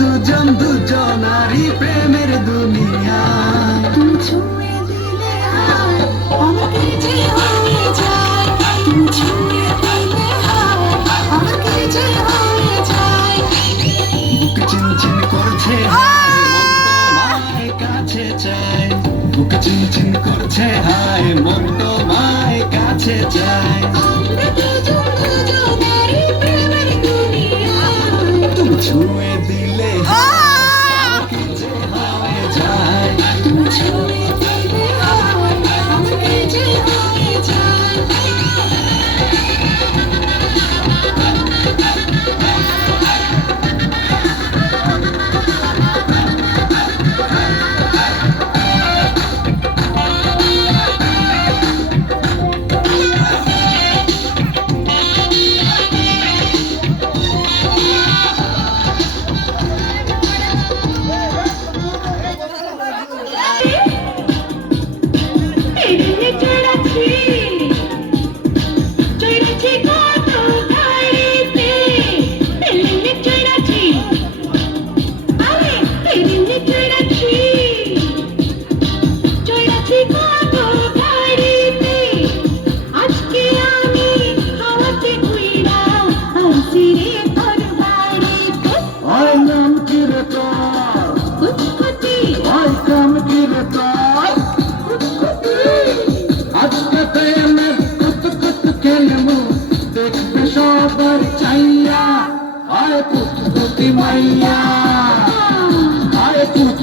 দুজন দুজনারই প্রেমের দুনিয়া। তুমি ছুঁয়ে দিলে হায় আমাকে যে হয়ে যায়, তুমি ছুঁয়ে দিলে হায় আমাকে যে হয়ে যায়। বুক চিনচিন করছে হায় মন তোমায় কাছে চায়, বুক চিনচিন করছে হায় মন তোমায় কাছে চায়। আমরা দুজন দুজনারই প্রেমের দুনিয়ায়। তুমি ছুঁয়ে দিলে হায় আমাকে যে হয়ে যায়। তুমি ছুঁয়ে দিলে হায় আমাকে যে হয়ে যায়। এড়িয়ে চড়াচ্ছি চড়াচ্ছি কত গাড়িতে, এড়িয়ে চড়াচ্ছি আরে এড়িয়ে চড়াচ্ছি চড়াচ্ছি কত গাড়িতে। আজকে আমি হাওয়াতে উইরা আইছি রে তোর বাড়িতে। ওই নাম কি রে তোর, কুতকুতি ওই কাম কি রে তোর, আজকে প্রেমের কুত কুত খেলবো দেখবে সবার চাইয়া। আয় কুত কুতি মাইয়া, আয় কুত